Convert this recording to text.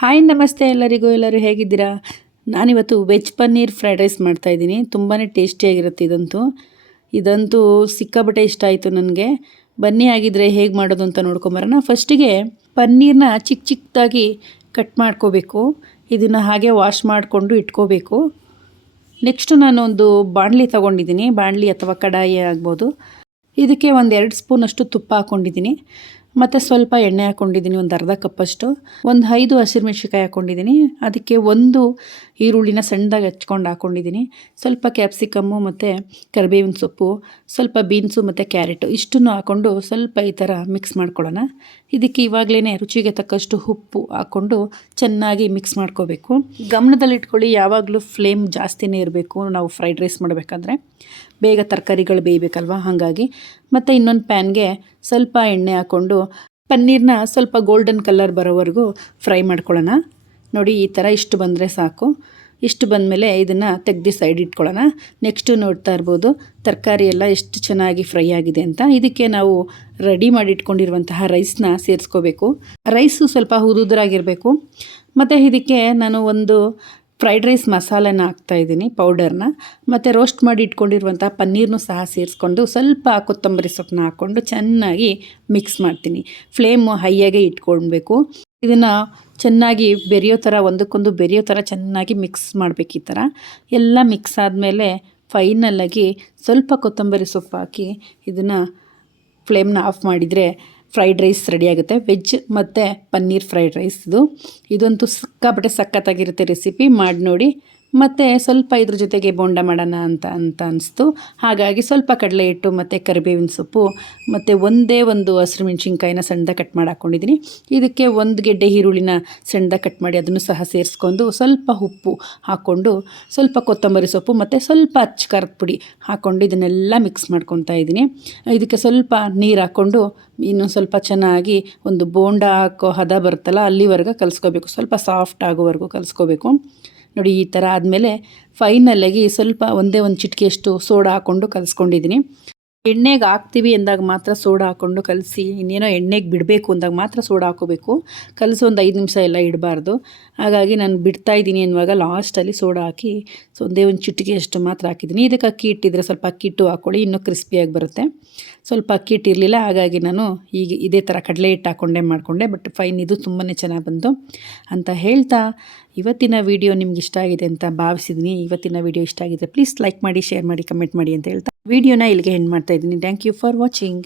Hi ನಮಸ್ತೆ ಎಲ್ಲರಿಗೂ. ಎಲ್ಲರೂ ಹೇಗಿದ್ದೀರಾ? ನಾನಿವತ್ತು ವೆಜ್ ಪನ್ನೀರ್ ಫ್ರೈಡ್ ರೈಸ್ ಮಾಡ್ತಾಯಿದ್ದೀನಿ. ತುಂಬಾ ಟೇಸ್ಟಿಯಾಗಿರುತ್ತೆ ಇದಂತೂ ಸಿಕ್ಕಾಪಟ್ಟೆ ಇಷ್ಟ ಆಯಿತು ನನಗೆ. ಬನ್ನಿ ಆಗಿದ್ರೆ ಹೇಗೆ ಮಾಡೋದು ಅಂತ ನೋಡ್ಕೊಂಬರೋಣ. ಫಸ್ಟಿಗೆ ಪನ್ನೀರನ್ನ ಚಿಕ್ಕ ಚಿಕ್ಕದಾಗಿ ಕಟ್ ಮಾಡ್ಕೋಬೇಕು. ಇದನ್ನು ಹಾಗೆ ವಾಶ್ ಮಾಡಿಕೊಂಡು ಇಟ್ಕೋಬೇಕು. ನೆಕ್ಸ್ಟು ನಾನು ಒಂದು ಬಾಣಲಿ ತೊಗೊಂಡಿದ್ದೀನಿ. ಬಾಣಲಿ ಅಥವಾ ಕಡಾಯಿ ಆಗ್ಬೋದು. ಇದಕ್ಕೆ ಒಂದು 2 ಸ್ಪೂನಷ್ಟು ತುಪ್ಪ ಹಾಕ್ಕೊಂಡಿದ್ದೀನಿ. ಮತ್ತು ಸ್ವಲ್ಪ ಎಣ್ಣೆ ಹಾಕ್ಕೊಂಡಿದ್ದೀನಿ, ಒಂದು ಅರ್ಧ ಕಪ್ಪಷ್ಟು. ಒಂದು 5 ಹಸಿರುಮೆಣ್ಸಿಕಾಯಿ ಹಾಕ್ಕೊಂಡಿದ್ದೀನಿ. ಅದಕ್ಕೆ ಒಂದು ಈರುಳ್ಳಿನ ಸಣ್ಣದಾಗಿ ಹಚ್ಕೊಂಡು ಹಾಕ್ಕೊಂಡಿದ್ದೀನಿ. ಸ್ವಲ್ಪ ಕ್ಯಾಪ್ಸಿಕಮ್ಮು ಮತ್ತು ಕರಿಬೇವಿನ ಸೊಪ್ಪು, ಸ್ವಲ್ಪ ಬೀನ್ಸು ಮತ್ತು ಕ್ಯಾರೆಟು ಇಷ್ಟನ್ನು ಹಾಕ್ಕೊಂಡು ಸ್ವಲ್ಪ ಈ ಥರ ಮಿಕ್ಸ್ ಮಾಡ್ಕೊಳ್ಳೋಣ. ಇದಕ್ಕೆ ಇವಾಗಲೇ ರುಚಿಗೆ ತಕ್ಕಷ್ಟು ಉಪ್ಪು ಹಾಕ್ಕೊಂಡು ಚೆನ್ನಾಗಿ ಮಿಕ್ಸ್ ಮಾಡ್ಕೋಬೇಕು. ಗಮನದಲ್ಲಿಟ್ಕೊಳ್ಳಿ, ಯಾವಾಗಲೂ ಫ್ಲೇಮ್ ಜಾಸ್ತಿನೇ ಇರಬೇಕು ನಾವು ಫ್ರೈಡ್ ರೈಸ್ ಮಾಡಬೇಕಾದ್ರೆ. ಬೇಗ ತರಕಾರಿಗಳು ಬೇಯಬೇಕಲ್ವ, ಹಾಗಾಗಿ. ಮತ್ತು ಇನ್ನೊಂದು ಪ್ಯಾನ್ಗೆ ಸ್ವಲ್ಪ ಎಣ್ಣೆ ಹಾಕ್ಕೊಂಡು ಪನ್ನೀರನ್ನ ಸ್ವಲ್ಪ ಗೋಲ್ಡನ್ ಕಲರ್ ಬರೋವರೆಗೂ ಫ್ರೈ ಮಾಡ್ಕೊಳ್ಳೋಣ. ನೋಡಿ, ಈ ಥರ ಇಷ್ಟು ಬಂದರೆ ಸಾಕು. ಇಷ್ಟು ಬಂದಮೇಲೆ ಇದನ್ನು ತೆಗೆದು ಸೈಡ್ ಇಟ್ಕೊಳ್ಳೋಣ. ನೆಕ್ಸ್ಟು ನೋಡ್ತಾ ಇರ್ಬೋದು ತರಕಾರಿ ಎಲ್ಲ ಎಷ್ಟು ಚೆನ್ನಾಗಿ ಫ್ರೈ ಆಗಿದೆ ಅಂತ. ಇದಕ್ಕೆ ನಾವು ರೆಡಿ ಮಾಡಿ ಇಟ್ಕೊಂಡಿರುವಂತಹ ರೈಸ್ನ ಸೇರಿಸ್ಕೋಬೇಕು. ರೈಸು ಸ್ವಲ್ಪ ಉದುರಾಗಿರಬೇಕು. ಮತ್ತು ಇದಕ್ಕೆ ನಾನು ಒಂದು ಫ್ರೈಡ್ ರೈಸ್ ಮಸಾಲೆನ ಹಾಕ್ತಾಯಿದ್ದೀನಿ, ಪೌಡರ್ನ. ಮತ್ತು ರೋಸ್ಟ್ ಮಾಡಿ ಇಟ್ಕೊಂಡಿರುವಂಥ ಪನ್ನೀರ್ನೂ ಸಹ ಸೇರಿಸ್ಕೊಂಡು ಸ್ವಲ್ಪ ಕೊತ್ತಂಬರಿ ಸೊಪ್ಪನ್ನ ಹಾಕ್ಕೊಂಡು ಚೆನ್ನಾಗಿ ಮಿಕ್ಸ್ ಮಾಡ್ತೀನಿ. ಫ್ಲೇಮು ಹೈಯಾಗೆ ಇಟ್ಕೊಳ್ಬೇಕು. ಇದನ್ನು ಚೆನ್ನಾಗಿ ಬೆರೆಯೋ ಥರ, ಒಂದಕ್ಕೊಂದು ಬೆರೆಯೋ ಥರ ಚೆನ್ನಾಗಿ ಮಿಕ್ಸ್ ಮಾಡಬೇಕು. ಈ ಥರ ಎಲ್ಲ ಮಿಕ್ಸ್ ಆದಮೇಲೆ ಫೈನಲಾಗಿ ಸ್ವಲ್ಪ ಕೊತ್ತಂಬರಿ ಸೊಪ್ಪು ಹಾಕಿ ಇದನ್ನು ಫ್ಲೇಮ್ನ ಆಫ್ ಮಾಡಿದರೆ ಫ್ರೈಡ್ ರೈಸ್ ರೆಡಿಯಾಗುತ್ತೆ. ವೆಜ್ ಮತ್ತು ಪನ್ನೀರ್ ಫ್ರೈಡ್ ರೈಸ್ ಇದಂತೂ ಸಿಕ್ಕಾಪಟ್ಟೆ ಸಖತ್ತಾಗಿರುತ್ತೆ. ರೆಸಿಪಿ ಮಾಡಿ ನೋಡಿ. ಮತ್ತು ಸ್ವಲ್ಪ ಇದ್ರ ಜೊತೆಗೆ ಬೋಂಡ ಮಾಡೋಣ ಅಂತ ಅನಿಸ್ತು. ಹಾಗಾಗಿ ಸ್ವಲ್ಪ ಕಡಲೆ ಹಿಟ್ಟು ಮತ್ತು ಕರಿಬೇವಿನ ಸೊಪ್ಪು ಮತ್ತು ಒಂದು ಹಸಿರು ಮೆಣಸಿನ್ಕಾಯಿನ ಸಣ್ಣದಾಗಿ ಕಟ್ ಮಾಡಿ ಹಾಕ್ಕೊಂಡಿದ್ದೀನಿ. ಇದಕ್ಕೆ 1 ಗೆಡ್ಡೆ ಈರುಳ್ಳಿನ ಸಣ್ಣದಾಗಿ ಕಟ್ ಮಾಡಿ ಅದನ್ನು ಸಹ ಸೇರಿಸ್ಕೊಂಡು ಸ್ವಲ್ಪ ಉಪ್ಪು ಹಾಕ್ಕೊಂಡು ಸ್ವಲ್ಪ ಕೊತ್ತಂಬರಿ ಸೊಪ್ಪು ಮತ್ತು ಸ್ವಲ್ಪ ಅಚ್ಚ ಖಾರದ ಪುಡಿ ಹಾಕ್ಕೊಂಡು ಇದನ್ನೆಲ್ಲ ಮಿಕ್ಸ್ ಮಾಡ್ಕೊತಾ ಇದ್ದೀನಿ. ಇದಕ್ಕೆ ಸ್ವಲ್ಪ ನೀರು ಹಾಕ್ಕೊಂಡು ಇನ್ನೊಂದು ಸ್ವಲ್ಪ ಚೆನ್ನಾಗಿ ಒಂದು ಬೋಂಡ ಹಾಕೋ ಹದ ಬರುತ್ತಲ್ಲ ಅಲ್ಲಿವರೆಗೂ ಕಲಿಸ್ಕೋಬೇಕು. ಸ್ವಲ್ಪ ಸಾಫ್ಟ್ ಆಗೋವರೆಗೂ ಕಲಿಸ್ಕೋಬೇಕು. ನೋಡಿ, ಈ ಥರ ಆದಮೇಲೆ ಫೈನಲಾಗಿ ಸ್ವಲ್ಪ ಒಂದು ಚಿಟಿಕೆಯಷ್ಟು ಸೋಡಾ ಹಾಕ್ಕೊಂಡು ಕಲಿಸ್ಕೊಂಡಿದ್ದೀನಿ. ಎಣ್ಣೆಗೆ ಹಾಕ್ತೀವಿ ಅಂದಾಗ ಮಾತ್ರ ಸೋಡಾ ಹಾಕ್ಕೊಂಡು ಕಲಸಿ, ಇನ್ನೇನೋ ಎಣ್ಣೆಗೆ ಬಿಡಬೇಕು ಅಂದಾಗ ಮಾತ್ರ ಸೋಡಾ ಹಾಕ್ಕೋಬೇಕು. ಕಲಸಿ ಒಂದು 5 ನಿಮಿಷ ಎಲ್ಲ ಇಡಬಾರ್ದು. ಹಾಗಾಗಿ ನಾನು ಬಿಡ್ತಾಯಿದ್ದೀನಿ ಅನ್ನುವಾಗ ಲಾಸ್ಟಲ್ಲಿ ಸೋಡಾ ಹಾಕಿ ಒಂದೇ ಒಂದು ಚಿಟಿಕೆಯಷ್ಟು ಮಾತ್ರ ಹಾಕಿದ್ದೀನಿ. ಇದಕ್ಕೆ ಅಕ್ಕಿ ಹಿಟ್ಟಿದ್ರೆ ಸ್ವಲ್ಪ ಅಕ್ಕಿ ಹಿಟ್ಟು ಹಾಕ್ಕೊಳ್ಳಿ, ಇನ್ನೂ ಕ್ರಿಸ್ಪಿಯಾಗಿ ಬರುತ್ತೆ. ಸ್ವಲ್ಪ ಅಕ್ಕಿ ಹಿಟ್ಟು ಇರಲಿಲ್ಲ, ಹಾಗಾಗಿ ನಾನು ಈಗ ಇದೇ ಥರ ಕಡಲೆ ಹಿಟ್ಟು ಹಾಕ್ಕೊಂಡೇ ಮಾಡಿಕೊಂಡೆ. ಬಟ್ ಫೈನ್, ಇದು ತುಂಬಾ ಚೆನ್ನಾಗಿ ಬಂತು ಅಂತ ಹೇಳ್ತಾ ಇವತ್ತಿನ ವಿಡಿಯೋ ನಿಮ್ಗೆ ಇಷ್ಟ ಆಗಿದೆ ಅಂತ ಭಾವಿಸಿದ್ದೀನಿ. ಇವತ್ತಿನ ವಿಡಿಯೋ ಇಷ್ಟ ಆಗಿದ್ರೆ ಪ್ಲೀಸ್ ಲೈಕ್ ಮಾಡಿ, ಶೇರ್ ಮಾಡಿ, ಕಮೆಂಟ್ ಮಾಡಿ ಅಂತ ಹೇಳ್ತಾ ವಿಡಿಯೋನ ಇಲ್ಲಿಗೆ ಎಂಡ್ ಮಾಡ್ತಾಯಿದ್ದೀನಿ. Thank you for watching.